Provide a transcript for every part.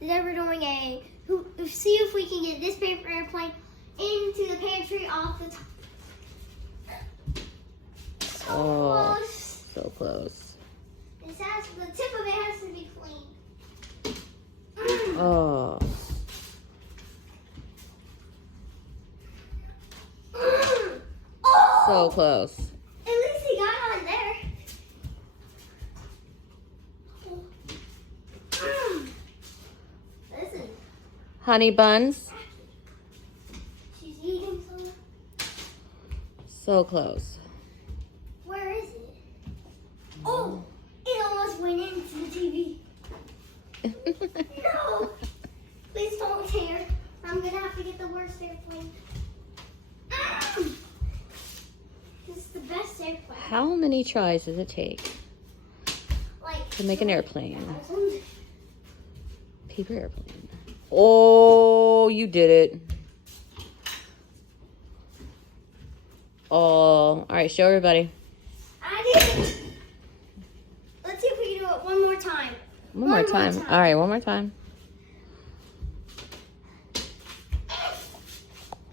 Then we're doing see if we can get this paper airplane into the pantry off the top. So close. So close. The tip of it has to be clean. Oh. Oh! So close. At least he got on there. Listen. Honey buns. She's eating some. So close. Where is it? Oh, it almost went into the TV. No. Please don't tear. I'm going to have to get the worst airplane. This is the best airplane. How many tries does it take Like, to make an airplane? 1,000. Paper airplane. Oh, you did it. Oh, all right, show everybody. I did it. Let's see if we can do it one more time. One more time. All right, one more time.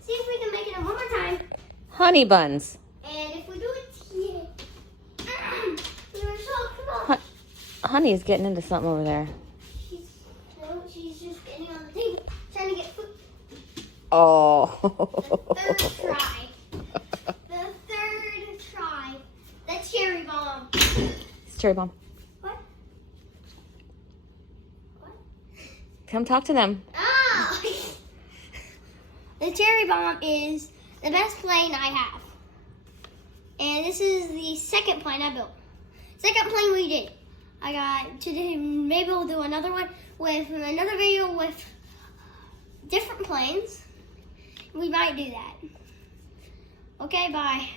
See if we can make it one more time. Honey buns. And if we do it here. Come on. Honey is getting into something over there. She's just getting on the table, trying to get food. Oh. The third try. The third try. The cherry bomb. It's cherry bomb. What? What? Come talk to them. Oh! The cherry bomb is the best plane I have. And this is the second plane I built. Second plane we did. I got to do, maybe we'll do another one with another video with different planes. We might do that. Okay, bye.